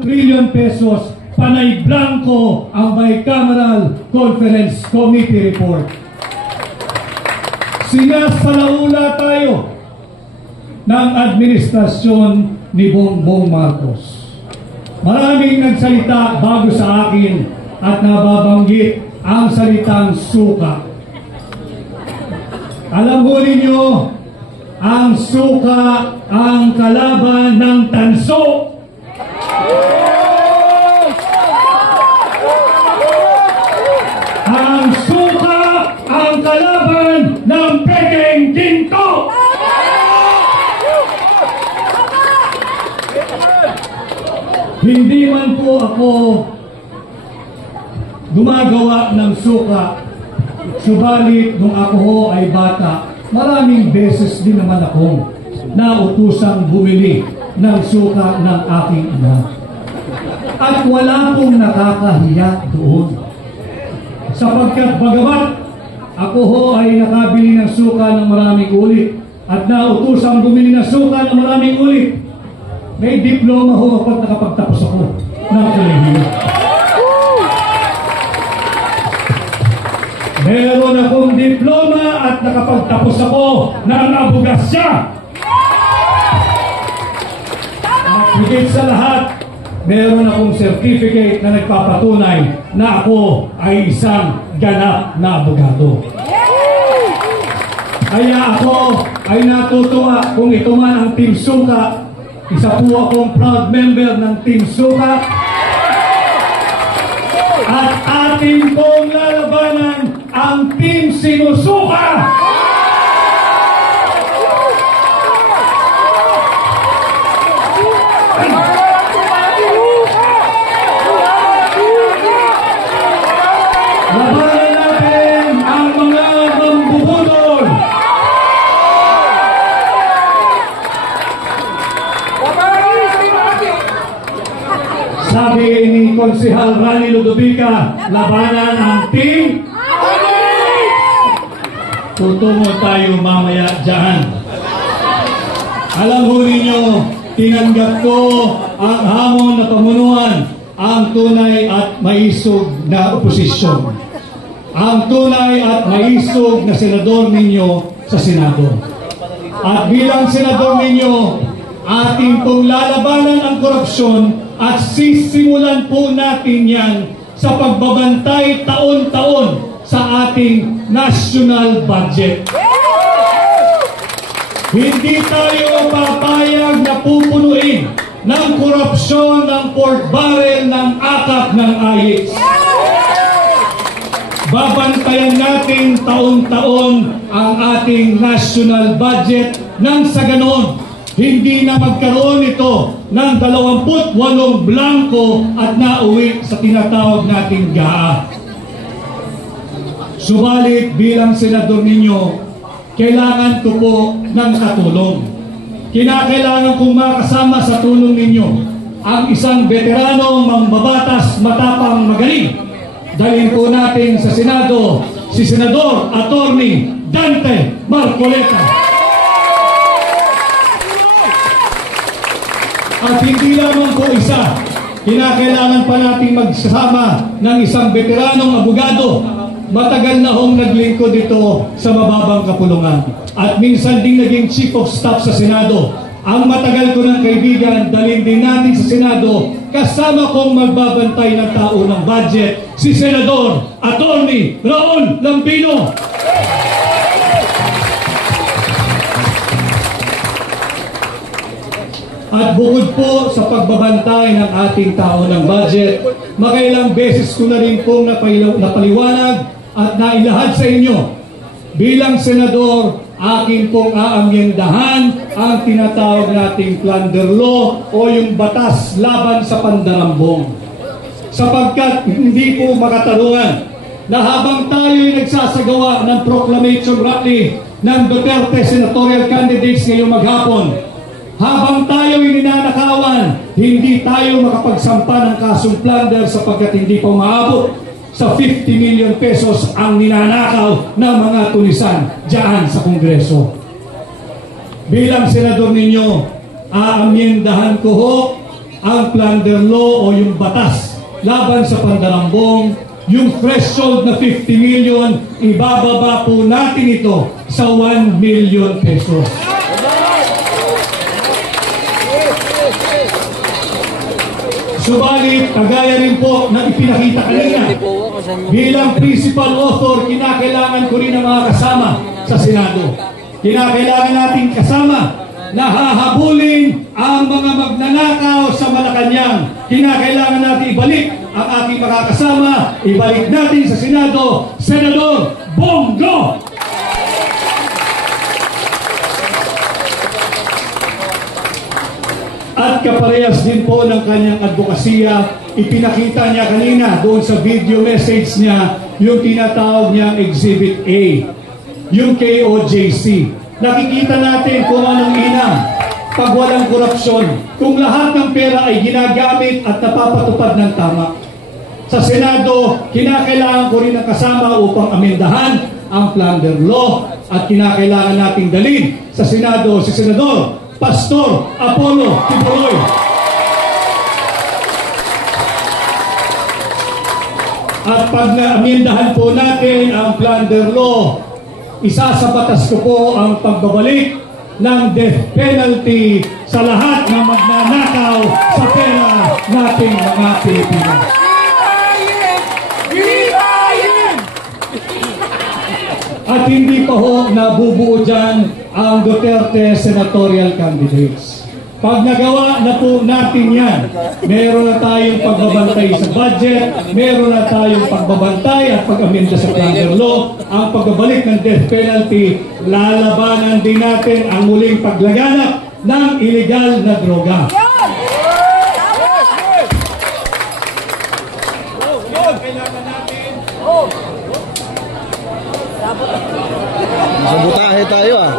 trillion pesos, panay blanco ang Bicameral Conference Committee report. Sinasalaula tayo ng administrasyon ni Bongbong Marcos. Maraming nagsalita bago sa akin at nababanggit ang salitang suka. Alam mo ninyo, ang suka ang kalaban ng tanso. Ang suka ang kalaban ng peking ginto. Hindi man po ako gumagawa ng suka, subalit nung ako ho ay bata, maraming beses din naman akong nautusang bumili ng suka ng aking ina. At wala pong nakakahiya doon. Sapagkat bagamat ako ho ay nakabili ng suka ng maraming ulit at nautusang bumili ng suka ng maraming ulit, may diploma ho kapag nakapagtapos ako ng kolehiyo. Meron akong diploma at nakapagtapos ako ng abogasya. At higit sa lahat, meron akong certificate na nagpapatunay na ako ay isang ganap na abogado. Kaya ako ay natutuwa kung ito man ang Team Suka. Isa po akong proud member ng Team Suka. At ating pong lalabanan ang Team Sinusuka. Labanan natin ang mga mambubudol. Sabi ni Konsehal Rani Ludovica, labanan ang Team. Tutungo tayo mamaya dyan. Alam mo ninyo, tinanggap ko ang hamon na pamunuan, ang tunay at maisog na oposisyon. Ang tunay at maisog na senador ninyo sa Senado. At bilang senador ninyo, ating pong lalabanan ang korupsyon at sisimulan po natin yan sa pagbabantay taon-taon sa ating national budget. Hindi tayo papayag na pupunuin ng korupsyon ng pork barrel ng akap ng ayis. Babantayan natin taon-taon ang ating national budget nang sa ganon, hindi na magkaroon ito ng 28 blanco at nauwi sa tinatawag nating GAA. Subalit bilang senador ninyo, kailangan ko po ng katulong. Kinakailangan kong makasama sa tulong ninyo ang isang veteranong mambabatas, matapang, magaling. Dalhin po natin sa Senado si Senador Attorney Dante Marcoleta. At hindi lamang po isa, kinakailangan pa natin magsasama ng isang veteranong abogado. Matagal na hong naglingkod dito sa mababang kapulungan. At minsan ding naging Chief of Staff sa Senado. Ang matagal ko ng kaibigan, dalhin din natin sa Senado, kasama kong magbabantay ng tao ng budget, si Senador Attorney Raul Lambino. At bukod po sa pagbabantay ng ating tao ng budget, makailang beses ko na rin pong napaliwanag at nailahad sa inyo. Bilang senador, akin pong aamyendahan ang tinatawag nating plunder law o yung batas laban sa pandarambong. Sapagkat hindi po makatarungan na habang tayo'y nagsasagawa ng proclamation rally ng Duterte senatorial candidates ngayong maghapon, habang tayo'y ninanakawan, hindi tayo makapagsampa ng kasong plunder sapagkat hindi pa umaabot sa 50 million pesos ang ninanakaw ng mga tulisan diyan sa Kongreso. Bilang senador ninyo, aamyendahan ko ho ang plunder law o yung batas laban sa pandarambong, yung threshold na 50 million, ibababa po natin ito sa 1 million pesos. Subalit, kagaya rin po na ipinakita kanina, bilang principal author, kinakailangan ko rin ang mga kasama sa Senado. Kinakailangan natin kasama na hahabulin ang mga magnanakaw sa Malacanang. Kinakailangan natin ibalik ang aking mga kasama, ibalik natin sa Senado, Senador Bongo! At kaparehas din po ng kanyang advokasya, ipinakita niya kanina doon sa video message niya yung tinatawag niyang Exhibit A, yung KOJC. Nakikita natin kung anong inam pag walang korupsyon, kung lahat ng pera ay ginagamit at napapatupad ng tama. Sa Senado, kinakailangan ko rin ang kasama upang amendahan ang plunder law at kinakailangan nating dalhin sa Senado si Senador Pastor Apollo Kibuloy. At pag na-amendahan po natin ang plunder law, isa sa batas ko po ang pagbabalik ng death penalty sa lahat ng magnanakaw sa pera nating mga Pilipino. At hindi pa ho nabubuo dyan ang Duterte senatorial candidates. Pag nagawa na po natin yan, meron na tayong pagbabantay sa budget, meron na tayong pagbabantay at pag-amenda sa plunder law, ang pagbabalik ng death penalty, lalabanan din natin ang muling paglaganap ng illegal na droga. Kailangan natin sabutahe tayo ah.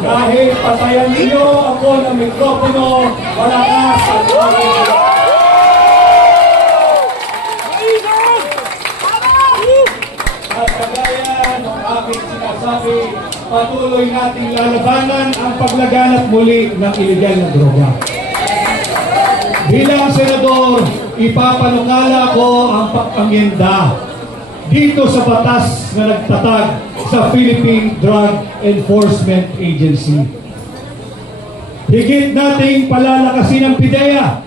Dahil patayan niyo ako ng mikropono, malakas at at kagaya ng aking sinasabi, patuloy nating lalabanan ang paglaganap muli ng iligal na droga. Bilang senador, ipapanukala ko ang pag-amyenda dito sa batas na nagtatag sa Philippine Drug Enforcement Agency. Higit nating palalakasin ang PIDEA.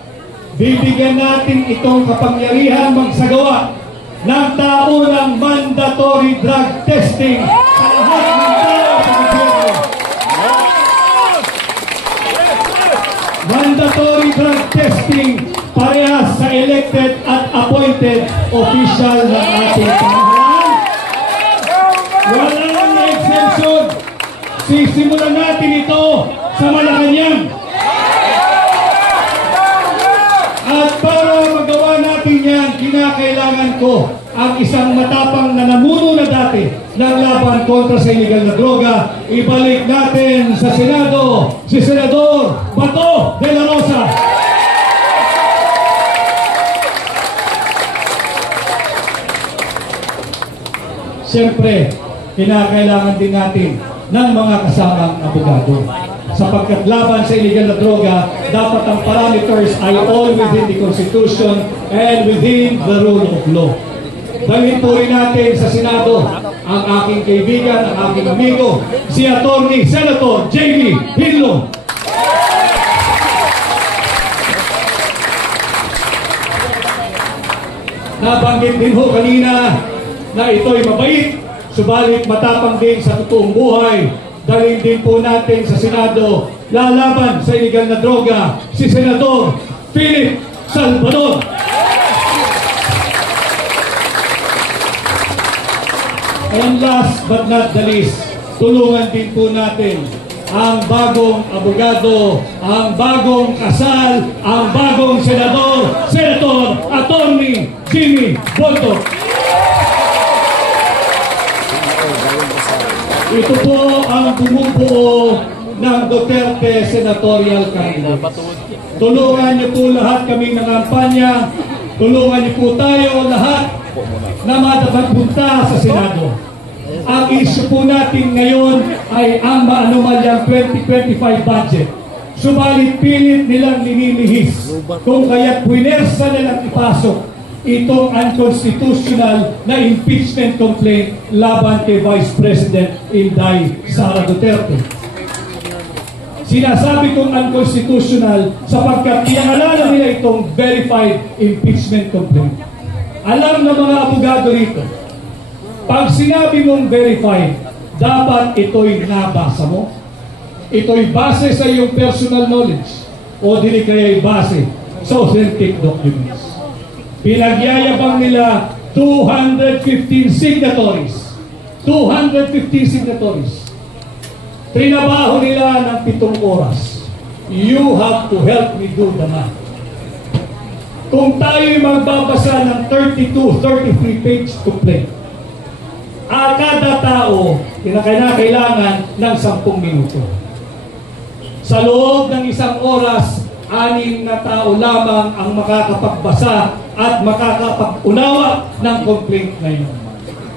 Bibigyan natin itong kapangyarihan magsagawa ng taunang mandatory drug testing sa lahat ng tao sa gobyerno. Mandatory drug testing parehas sa elected at appointed official ng ating pamahalaan. Walang exemption. Sisimulan natin ito sa Malacanang. At para magawa natin yan, kinakailangan ko ang isang matapang na namuno na dati ng laban kontra sa illegal na droga. Ibalik natin sa Senado si Senador Bato de la Rosa. Siyempre, kinakailangan din natin ng mga kasamang abogado. Sapagkat laban sa illegal na droga, dapat ang parameters ay all within the Constitution and within the rule of law. Dalhin po rin natin sa Senado ang aking kaibigan, ang aking amigo, si Attorney Senator J.B. Hinlo. Nabanggit din ho kanina na ito'y mabait, subalit matapang din sa totoong buhay. Dalhin din po natin sa Senado, lalaban sa illegal na droga, si Senador Philip Salvador. And last but not the least, tulungan din po natin ang bagong abogado, ang bagong kasal, ang bagong senador, Senator Attorney Jimmy Bonto. Ito po ang bumubuo ng Duterte Senatorial Candidate. Tulungan niyo po lahat kaming nangampanya. Tulungan niyo po tayo lahat na madapunta sa Senado. Ang issue po natin ngayon ay ang maanumalyang 2025 budget. Subalit pilit nilang ninilihis kung kaya't puwersa nilang ipasok itong unconstitutional na impeachment complaint laban kay Vice President Inday Sara Duterte. Sinasabi kong unconstitutional sapagkat iaalala nila itong verified impeachment complaint. Alam ng mga abogado rito, pag sinabi mong verified, dapat ito'y nabasa mo. Ito'y base sa iyong personal knowledge o dili kaya'y base sa authentic documents. Pinagyayabang nila 215 signatories. 215 signatories. Trinabaho nila ng 7 oras. You have to help me do the math. Kung tayo'y magbabasa ng 33 page complaint, kada tao kinakailangan ng 10 minuto. Sa loob ng 1 oras, 6 na tao lamang ang makakapagbasa at makakapag-unawa ng complaint na yun.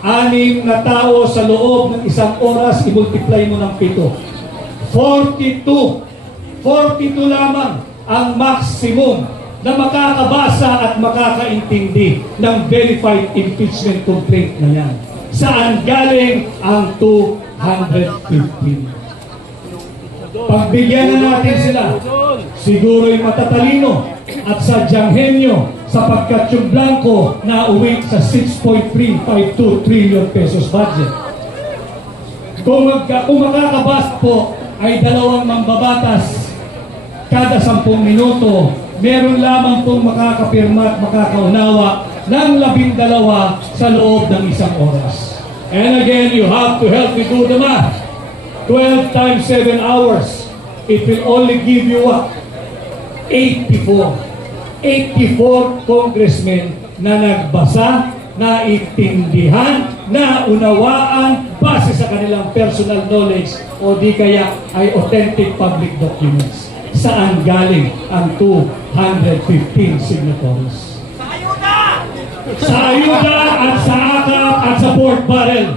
6 na tao sa loob ng 1 oras, i-multiply mo ng 7. 42 lamang ang maximum na makakabasa at makakaintindi ng verified impeachment complaint na yan. Saan galing ang 215? Pagbigyan na natin sila, siguro'y matatalino at sadyang henyo sapagkat yung blanco na uwi sa 6.352 trillion pesos budget. Kung makakabasa po ay 2 mambabatas kada 10 minuto, meron lamang pong makakapirma at makakaunawa ng 12 sa loob ng 1 oras. And again, you have to help me do the math. 12 times 7 hours, it will only give you what? 84. 84 congressmen na nagbasa, naintindihan, naunawaan base sa kanilang personal knowledge o di kaya ay authentic public documents. Saan galing ang 215 signatories? Sa ayuda at sa akap at sa pork barrel.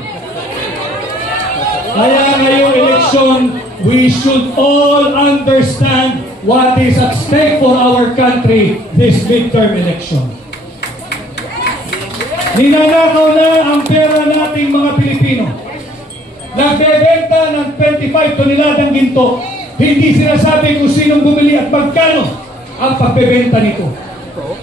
Kaya ngayong eleksyon, we should all understand what is at stake for our country this midterm election. Ninanakaw na ang pera nating mga Pilipino. Nagbebenta ng 25 toneladang ginto. Hindi sinasabi kung sinong bumili at magkano ang pagbebenta nito.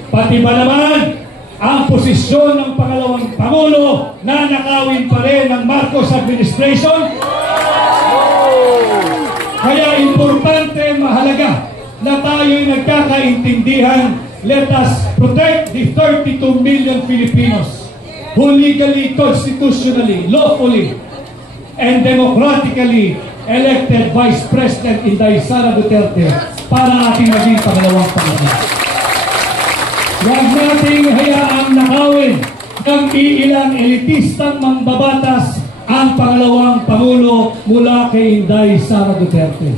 Pati ba naman ang posisyon ng pangalawang Pangulo na nakawin pa rin ng Marcos administration? Kaya importante, mahalaga na tayo'y nagkakaintindihan. Let us protect the 32 million Filipinos who legally, constitutionally, lawfully, and democratically elected Vice President Inday Sara Duterte para ating maging pangalawang Pangulo. Huwag nating hayaang nakawin ng iilang elitistang mambabatas ang pangalawang Pangulo mula kay Inday Sara Duterte.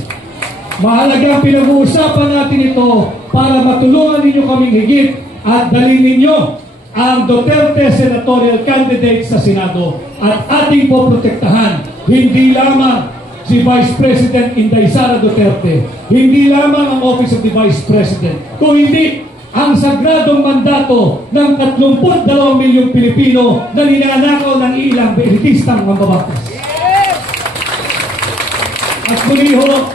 Mahalagang pinag-uusapan natin ito para matulungan ninyo kaming higit at dalhin ninyo ang Duterte Senatorial Candidate sa Senado at ating poprotektahan hindi lamang si Vice President Inday Sara Duterte, hindi lamang ang Office of the Vice President, kung hindi ang sagradong mandato ng 32 milyong Pilipino na ninanakaw ng ilang elitistang mambabatas. At muli ho,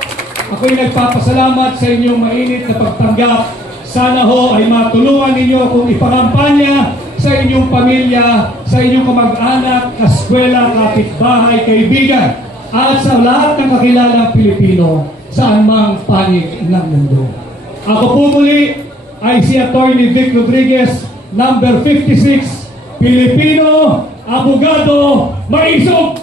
ako'y nagpapasalamat sa inyong mainit na pagtanggap. Sana ho ay matulungan ninyo akong ipangampanya sa inyong pamilya, sa inyong kamag-anak, kaskwela, kapitbahay, kaibigan, at sa lahat ng kakilalang Pilipino saan mang panig ng mundo. Ako po muli ay si Atty. Vic Rodriguez, number 56, Pilipino, abogado, maisog!